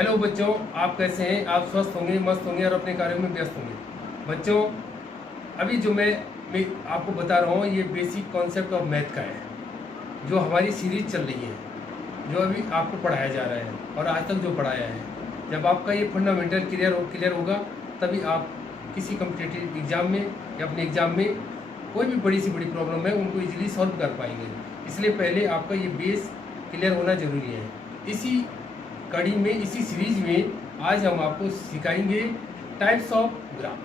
Hello बच्चों, आप कैसे हैं? आप स्वस्थ होंगे, मस्त होंगे और अपने कार्यों में व्यस्त होंगे। बच्चों, अभी जो मैं आपको बता रहा हूँ ये बेसिक कॉन्सेप्ट ऑफ मैथ का है, जो हमारी सीरीज चल रही है, जो अभी आपको पढ़ाया जा रहा है और आज तक जो पढ़ाया है। जब आपका ये फंडामेंटल क्लियर होगा तभी आप किसी कम्पिटिटिव एग्ज़ाम में या अपने एग्ज़ाम में कोई भी बड़ी सी बड़ी प्रॉब्लम है उनको ईजिली सॉल्व कर पाएंगे। इसलिए पहले आपका ये बेस क्लियर होना ज़रूरी है। इसी कड़ी में, इसी सीरीज में आज हम आपको सिखाएंगे टाइप्स ऑफ ग्राफ।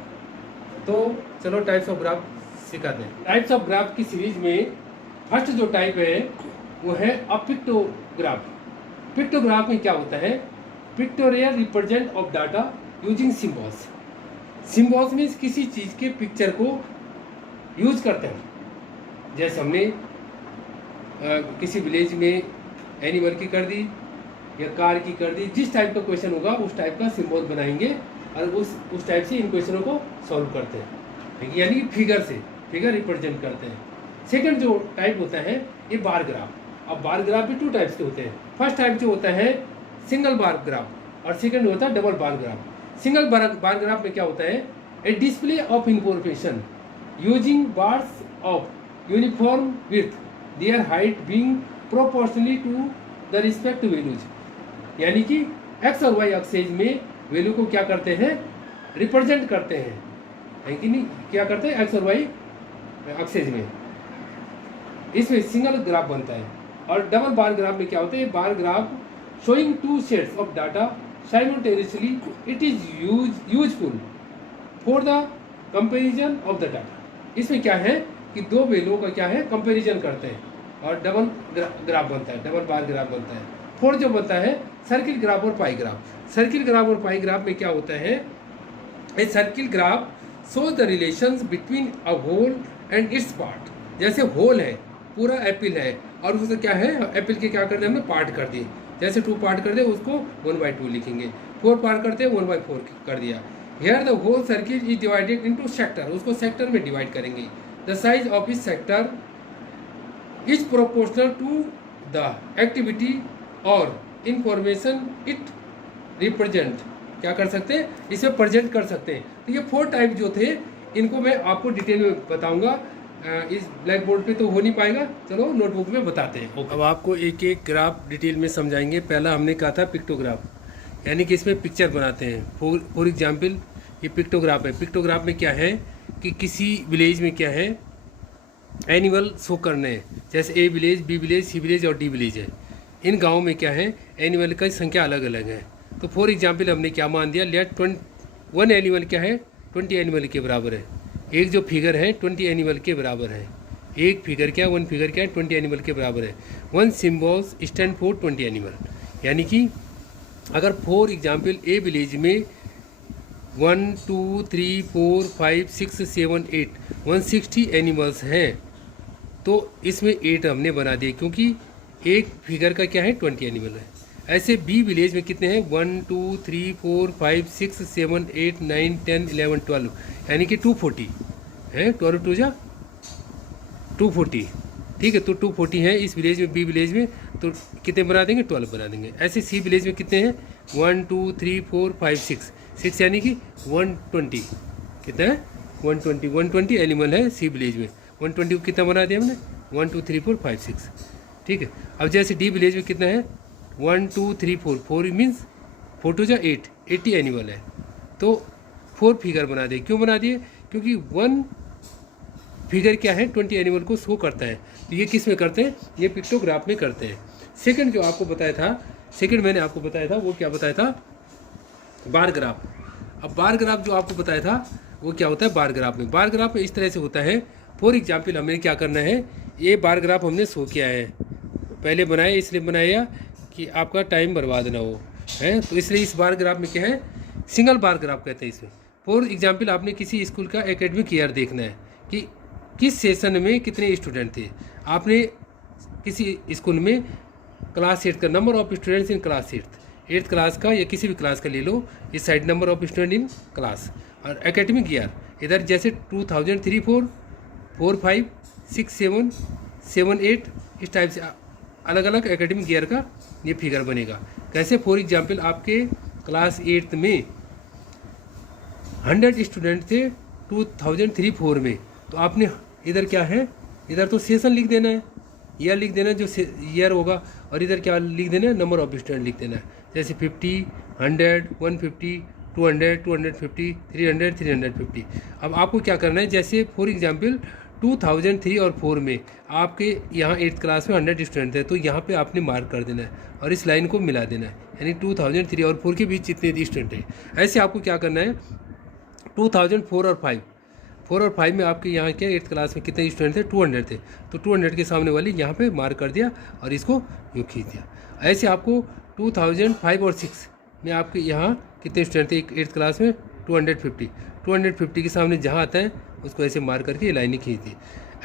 तो चलो टाइप्स ऑफ ग्राफ सिखाते हैं। टाइप्स ऑफ ग्राफ की सीरीज में फर्स्ट जो टाइप है वो है अ पिक्टोग्राफ। पिक्टोग्राफ में क्या होता है? Pictorial represent of data using symbols. Symbols means किसी चीज़ के पिक्चर को यूज करते हैं। जैसे हमने किसी विलेज में एनिमल की कर दी या कार की कर दी, जिस टाइप का क्वेश्चन होगा उस टाइप का सिंबल बनाएंगे और उस टाइप से इन क्वेश्चनों को सॉल्व करते हैं, यानी कि फिगर रिप्रेजेंट करते हैं। सेकंड जो टाइप होता है ये बार ग्राफ। अब बार ग्राफ भी टू टाइप्स के होते हैं। फर्स्ट टाइप जो होता है सिंगल बार ग्राफ और सेकंड होता है double bar graph. Single bar graph में क्या होता है? A display of information using bars of uniform width, there height being proportionally to the respective values. यानी कि एक्स और वाई एक्सेस में वैल्यू को क्या करते हैं? रिप्रेजेंट करते हैं, है कि नहीं? क्या करते हैं? एक्स और वाई एक्सेस में। इसमें सिंगल ग्राफ बनता है। और डबल बार ग्राफ में क्या होता है? Bar graph showing two sets of data simultaneously, it is useful for the comparison of the data. इसमें क्या है कि दो वैल्यू का क्या है? कंपेरिजन करते हैं और डबल ग्राफ बनता है, डबल बार ग्राफ बनता है। फोर्थ जो बनता है सर्किल ग्राफ और पाई ग्राफ। सर्किल ग्राफ और पाई ग्राफ में क्या होता है? A circle graph shows the relations between a whole and its part. जैसे होल है, पूरा एप्पल है और उससे क्या है? एप्पल के क्या कर दिए हमने? पार्ट कर दिए। जैसे 2 पार्ट कर दिए उसको 1/2 लिखेंगे। 4 पार्ट करते हैं 1/4 कर दिया। Here the whole circle is divided into sector. उसको सेक्टर में डिवाइड करेंगे। द साइज ऑफ इस sector is proportional to the activity और इंफॉर्मेशन इट रिप्रेजेंट। क्या कर सकते हैं? इसमें प्रेजेंट कर सकते हैं। तो ये 4 टाइप जो थे इनको मैं आपको डिटेल में बताऊंगा। इस ब्लैक बोर्ड पे तो हो नहीं पाएगा, चलो नोटबुक में बताते हैं। अब आपको एक एक ग्राफ डिटेल में समझाएंगे। पहला हमने कहा था पिक्टोग्राफ, यानी कि इसमें पिक्चर बनाते हैं। फॉर एग्जाम्पल ये पिक्टोग्राफ है। पिक्टोग्राफ में क्या है कि किसी विलेज में क्या है? एनिमल शो करने हैं। जैसे A village, B village, C village और डी विलेज है। इन गाँव में क्या है? एनिमल की संख्या अलग अलग है। तो फॉर एग्जाम्पल हमने क्या मान दिया? लेट 1 एनिमल क्या है? 20 एनिमल के बराबर है। एक जो फिगर है 20 एनिमल के बराबर है। एक फिगर क्या? 1 फिगर क्या है? 20 एनिमल के बराबर है। 1 सिम्बॉल्स स्टैंड फॉर 20 एनिमल। यानी कि अगर फॉर एग्जाम्पल ए विलेज में 1 2 3 4 5 6 7 8 160 एनिमल्स हैं तो इसमें 8 हमने बना दिए, क्योंकि एक फिगर का क्या है? 20 एनिमल है। ऐसे बी विलेज में कितने हैं? 1 2 3 4 5 6 7 8 9 10 11 12, यानी कि 240 है। 12 2 जा 240, ठीक है। तो 240 है इस विलेज में, बी विलेज में। तो कितने बना देंगे? 12 बना देंगे। ऐसे सी विलेज में कितने हैं? 1 2 3 4 5 6 यानी कि 120। कितना है? 120 एनिमल है सी विलेज में। 120 को कितना बना दिया हमने? 1 2 3 4 5 6, ठीक है। अब जैसे डी विलेज में कितना है? 1 2 3 4 मीन्स 4 2 जा 8, 80 एनिमल है। तो 4 फिगर बना दिए। क्यों बना दिए? क्योंकि 1 फिगर क्या है? 20 एनिमल को शो करता है। तो ये किस में करते हैं? ये पिक्टोग्राफ में करते हैं। सेकंड जो आपको बताया था, सेकंड मैंने आपको बताया था वो क्या बताया था? बार ग्राफ। अब बार ग्राफ जो आपको बताया था वो क्या होता है? बार ग्राफ में, बार ग्राफ में इस तरह से होता है। फॉर एग्जाम्पल हमें क्या करना है? ये बार ग्राफ हमने शो किया है, पहले बनाया, इसलिए बनाया कि आपका टाइम बर्बाद ना हो, है। तो इसलिए इस बार ग्राफ में क्या है? सिंगल बार ग्राफ कहते हैं इसमें। फॉर एग्जाम्पल आपने किसी स्कूल का एकेडमिक ईयर देखना है कि किस सेशन में कितने स्टूडेंट थे। आपने किसी स्कूल में क्लास 8 का number of students in class 8th class का या किसी भी क्लास का ले लो, इस side number of student in class. और एकेडमिक ईयर इधर जैसे 2003 4 4 5 6 7 7 8 इस टाइप से अलग अलग एकेडमिक ईयर का ये फिगर बनेगा। कैसे? फॉर एग्जाम्पल आपके क्लास 8th में 100 स्टूडेंट थे 2003-4 में, तो आपने इधर क्या है, इधर तो सेशन लिख देना है, ईयर लिख देना है जो ईयर होगा, और इधर क्या लिख देना है, नंबर ऑफ स्टूडेंट लिख देना है, जैसे 50, 100, 150, 200, 250, 300, 350। अब आपको क्या करना है, जैसे फॉर एग्जांपल 2003 और 4 में आपके यहाँ 8th क्लास में 100 स्टूडेंट थे, तो यहाँ पे आपने मार्क कर देना है और इस लाइन को मिला देना है, यानी 2003 और 4 के बीच जितने स्टूडेंट हैं। ऐसे आपको क्या करना है, 2004 और 5, 4 और 5 में आपके यहाँ क्या 8th क्लास में कितने स्टूडेंट थे, 200 थे, तो 200 के सामने वाली यहाँ पे मार्क कर दिया और इसको यूँ खींच दिया। ऐसे आपको 2005 और 6 में आपके यहाँ कितने स्टूडेंट थे 8th क्लास में, 250 के सामने जहाँ आता है उसको ऐसे मार्क करके लाइनें खींच दी।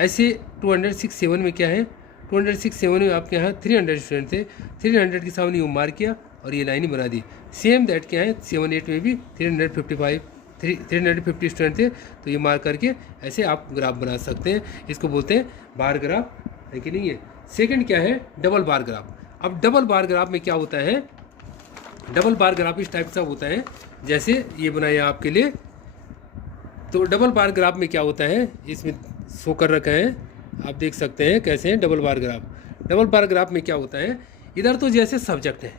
ऐसे 206-7 में क्या है, 206-7 में आपके यहाँ 300 स्टूडेंट थे, 300 के सामने यूँ मार्क किया और ये लाइनें बना दी। सेम दैट क्या है 7-8 में भी 350 स्टूडेंट थे, तो ये मार्क करके ऐसे आप ग्राफ बना सकते हैं। इसको बोलते हैं बार ग्राफ, है कि नहीं है। सेकंड क्या है, डबल बार ग्राफ। अब डबल बार ग्राफ में क्या होता है, डबल बार ग्राफ इस टाइप का होता है, जैसे ये बनाया आपके लिए। तो डबल बार ग्राफ में क्या होता है, इसमें शो कर रखा है, आप देख सकते हैं कैसे है double bar graph. Double bar graph में क्या होता है, इधर तो जैसे सब्जेक्ट है,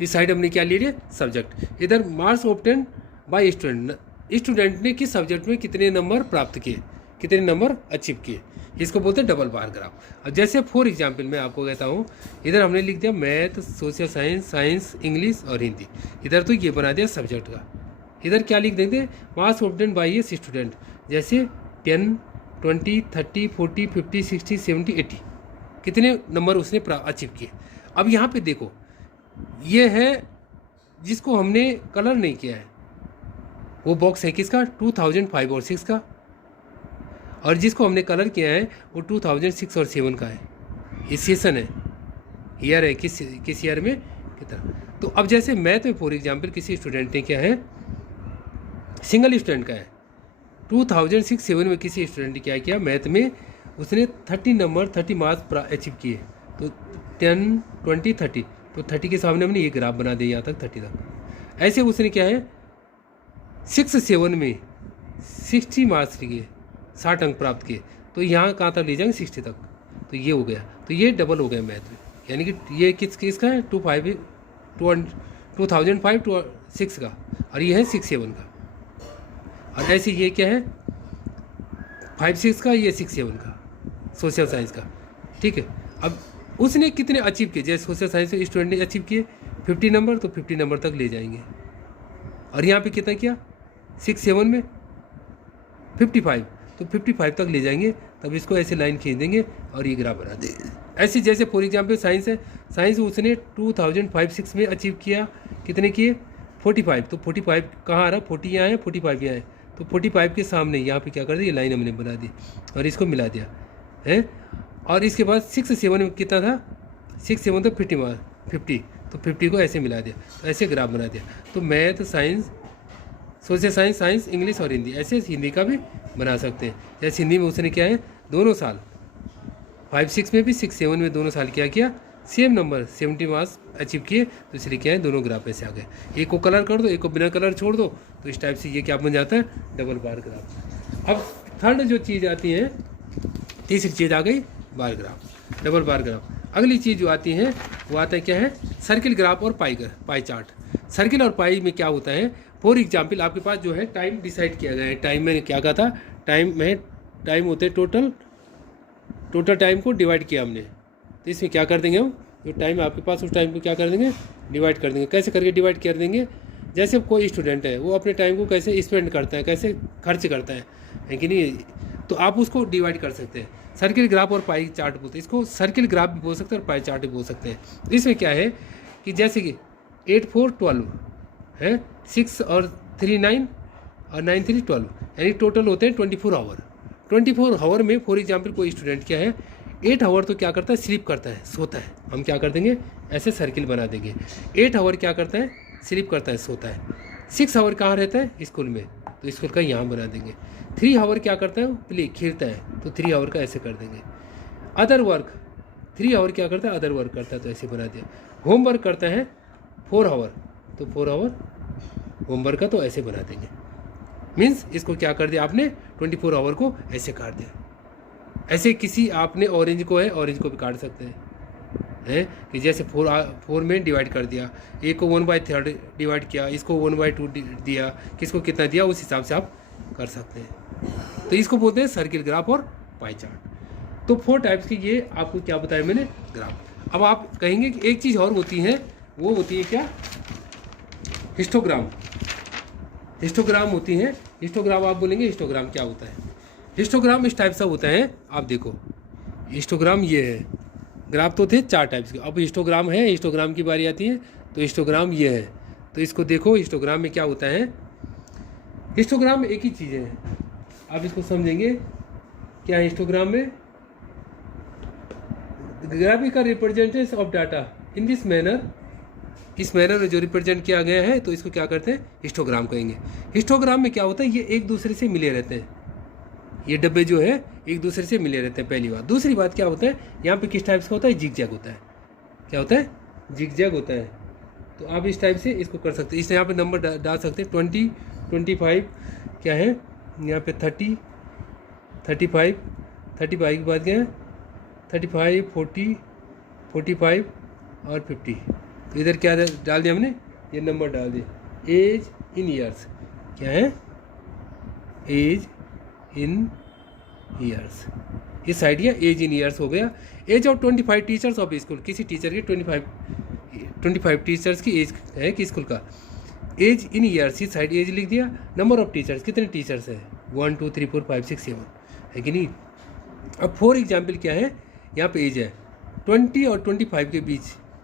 इस साइड हमने क्या ले लिया सब्जेक्ट, इधर marks obtain bye student, student ने किस सब्जेक्ट में कितने नंबर प्राप्त किए, कितने नंबर अचीव किए, इसको बोलते हैं डबल बार ग्राफ। अब जैसे फॉर एग्जांपल मैं आपको कहता हूँ, इधर हमने लिख दिया math, social science, science, English और हिंदी, इधर तो ये बना दिया सब्जेक्ट का। इधर क्या लिख देंगे, marks obtain bye a student, जैसे 10, 20, 30, 40, 50, 60, 70, 80 कितने नंबर उसने अचीव किए। अब यहाँ पे देखो, ये है जिसको हमने कलर नहीं किया है, वो बॉक्स है किसका, 2005 और 6 का, और जिसको हमने कलर किया है वो 2006 और 7 का है। ये सेशन है, ईयर है, किस ईयर में कितना। तो अब जैसे मैथ में फॉर एग्जांपल किसी स्टूडेंट ने क्या है, सिंगल स्टूडेंट का है, 2006-7 में किसी स्टूडेंट ने क्या किया, मैथ में उसने 30 मार्क्स अचीव किए, तो 10, 20, 30, तो 30 के सामने हमने ये ग्राफ बना दिया यहाँ तक 30 तक। ऐसे उसने क्या है 6-7 में 60 मार्क्स किए, 60 अंक प्राप्त किए, तो यहाँ कहाँ तक ले जाएंगे 60 तक, तो ये हो गया, तो ये डबल हो गया मैथ में, यानी कि ये किसका है 2005-6 का, और ये है 6-7 का। और ऐसे ये क्या है 5-6 का, ये 6-7 का सोशल साइंस का, ठीक है। अब उसने कितने अचीव किए, जैसे सोशल साइंस के स्टूडेंट ने अचीव किए 50 नंबर, तो 50 नंबर तक ले जाएंगे। और यहाँ पे कितना किया 6-7 में 55, तो 55 तक ले जाएंगे, तब इसको ऐसे लाइन खींच देंगे और ये ग्राफ बना देंगे। ऐसे जैसे फॉर एग्जांपल साइंस है, साइंस उसने 2005-6 में अचीव किया, कितने किए 45, तो 45 कहाँ आ रहा, 40 यहाँ है, 45 यहाँ है, तो 45 के सामने यहाँ पे क्या कर दिया, लाइन हमने बना दी और इसको मिला दिया है। और इसके बाद 6-7 में कितना था, 6-7 तो 50, तो 50 को ऐसे मिला दिया, तो ऐसे ग्राफ बना दिया। तो math, science, social science, science, English और हिंदी, ऐसे हिंदी का भी बना सकते हैं। जैसे हिंदी में उसने क्या है दोनों साल 5-6 में भी 6-7 में दोनों साल क्या किया, सेम नंबर 70 मार्क्स अचीव किए, तो इसलिए क्या है दोनों ग्राफ ऐसे आ गए। एक को कलर कर दो, एक को बिना कलर छोड़ दो, तो इस टाइप से ये क्या बन जाता है डबल बार ग्राफ। अब थर्ड जो चीज़ आती है, तीसरी चीज़ आ गई bar graph, double bar graph. अगली चीज़ जो आती है वो आता है क्या है, सर्किल ग्राफ और पाई चार्ट। सर्किल और पाई में क्या होता है, फॉर एग्जाम्पल आपके पास जो है टाइम डिसाइड किया गया है, टाइम में क्या कहा था, टाइम होते हैं टोटल टाइम को डिवाइड किया हमने, तो इसमें क्या कर देंगे हम, जो टाइम आपके पास उस टाइम को क्या कर देंगे डिवाइड कर देंगे। कैसे करके डिवाइड कर देंगे, जैसे कोई स्टूडेंट है वो अपने टाइम को कैसे स्पेंड करता है, कैसे खर्च करता है कि नहीं, तो आप उसको डिवाइड कर सकते हैं। सर्किल ग्राफ और पाई चार्ट बोलते हैं, इसको सर्किल ग्राफ भी बोल सकते हैं और पाई चार्ट भी बोल सकते हैं। इसमें क्या है कि जैसे कि 8-4-12 है, 6 और 3 9 और 9 3 12, यानी टोटल होते हैं 24 आवर। 24 आवर में फॉर एग्जांपल कोई स्टूडेंट क्या है 8 आवर तो क्या करता है, स्लीप करता है, सोता है। हम क्या कर देंगे ऐसे सर्किल बना देंगे। 8 आवर क्या करता है, स्लीप करता है, सोता है। 6 आवर कहाँ रहता है, स्कूल में, तो स्कूल का यहाँ बना देंगे। 3 आवर क्या करता है, प्ले खेलता है, तो 3 आवर का ऐसे कर देंगे। अदर वर्क 3 आवर क्या करता है, अदर वर्क करता है, तो ऐसे बना दिया। होमवर्क करता है 4 आवर, तो 4 आवर होमवर्क का तो ऐसे बना देंगे। मीन्स इसको क्या कर दिया आपने, 24 आवर को ऐसे काट दिया। ऐसे किसी आपने ऑरेंज को है, ऑरेंज को भी काट सकते हैं कि जैसे 4 में डिवाइड कर दिया, ए को 1/3 डिवाइड किया, इसको 1/2 दिया, किसको कितना दिया उस हिसाब से आप कर सकते हैं। तो इसको बोलते हैं सर्किल ग्राफ और पाई चार्ट। तो 4 टाइप्स के ये आपको क्या बताया मैंने, ग्राफ। अब आप कहेंगे कि एक चीज़ और होती है, वो होती है क्या, हिस्टोग्राम। हिस्टोग्राम होती है। हिस्टोग्राम आप बोलेंगे हिस्टोग्राम क्या होता है। हिस्टोग्राम इस टाइप से होता है, आप देखो हिस्टोग्राम ये है, ग्राफ तो थे 4 टाइप्स के, अब हिस्टोग्राम है, हिस्टोग्राम की बारी आती है। तो हिस्टोग्राम ये है, तो इसको देखो हिस्टोग्राम में क्या होता है। हिस्टोग्राम एक ही चीज़ है, आप इसको समझेंगे क्या। हिस्टोग्राम में graphical representation of data in this manner, इस मैनर में जो रिप्रेजेंट किया गया है, तो इसको क्या करते हैं, हिस्टोग्राम कहेंगे। हिस्टोग्राम में क्या होता है, ये एक दूसरे से मिले रहते हैं, ये डब्बे जो है एक दूसरे से मिले रहते हैं, पहली बात। दूसरी बात क्या होता है, यहाँ पे किस टाइप का होता है, जिग जैग होता है। क्या होता है, जिग जैग होता है। तो आप इस टाइप से इसको कर सकते हैं। इससे यहाँ पे नंबर डाल सकते हैं 20, 25 क्या है, यहाँ पे 30, 35, 35 के बाद क्या है 35, 40, 45 और 50। तो इधर क्या डाल दिया हमने, ये नंबर डाल दिए। एज इन ईयर्स क्या है, एज इन ईयर्स, इस साइड या एज इन ईयर्स हो गया। Age of 25 teachers of school, किसी टीचर की 25 टीचर्स की एज है कि स्कूल का। एज इन ईयर्स, इस साइड एज लिख दिया। नंबर ऑफ टीचर्स, कितने टीचर्स है, 1 2 3 4 5 6 7 है कि नहीं। अब फॉर एग्जाम्पल क्या है, यहाँ पे एज है 20 और 25 के बीच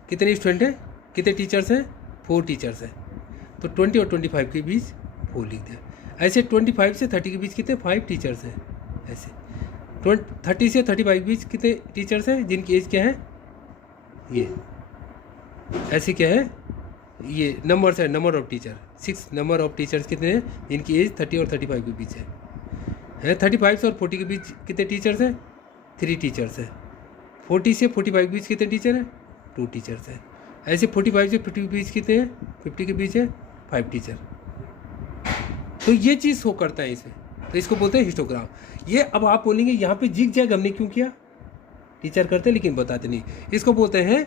कितने स्टूडेंट हैं, कितने टीचर्स हैं, 4 टीचर्स हैं। तो 20 और 25 के बीच 4 लिख दिया। ऐसे 25 से 30 के बीच कितने, 5 टीचर्स हैं। ऐसे 30 से 35 के बीच कितने टीचर्स हैं, जिनकी एज क्या है, ये ऐसे क्या है, ये नंबर्स है, number of teacher 6 number of teachers कितने हैं, जिनकी एज 30 और 35 के बीच है। 35 और 40 के बीच कितने टीचर्स हैं, 3 टीचर्स हैं। 40 से 45 के बीच कितने टीचर हैं, 2 टीचर्स हैं। ऐसे 45 से 50 के बीच कितने हैं, 50 के बीच है 5 टीचर। तो ये चीज़ शो करता है इसमें, तो इसको बोलते हैं हिस्टोग्राम। ये अब आप बोलेंगे यहाँ पे जिग जैग हमने क्यों किया, टीचर करते लेकिन बताते नहीं। इसको बोलते हैं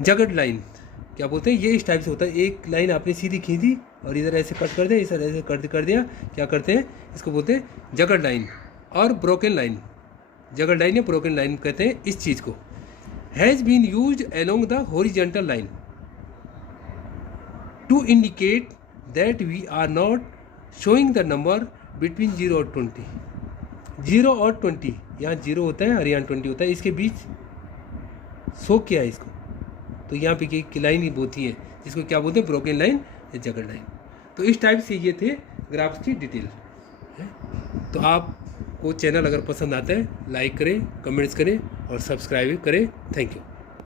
जगड लाइन। क्या बोलते हैं, ये इस टाइप से होता है, एक लाइन आपने सीधी खींची और इधर ऐसे कट कर दिया, इधर ऐसे कर दिया, क्या करते हैं, इसको बोलते हैं जगड लाइन और ब्रोकन लाइन। जगड लाइन या ब्रोकन लाइन कहते हैं इस चीज़ को। Has been used along the horizontal line to indicate that we are not showing the number between 0 और 20। 0 और 20, यहाँ 0 होता है और यहाँ 20 होता है, इसके बीच शो किया है इसको। तो यहाँ पे की लाइन ही बोती है, जिसको क्या बोलते हैं, ब्रोकन लाइन या जगड लाइन। तो इस टाइप से ये थे ग्राफ्स की डिटेल। तो आपको चैनल अगर पसंद आता है, लाइक करें, कमेंट्स करें और सब्सक्राइब करें। Thank you.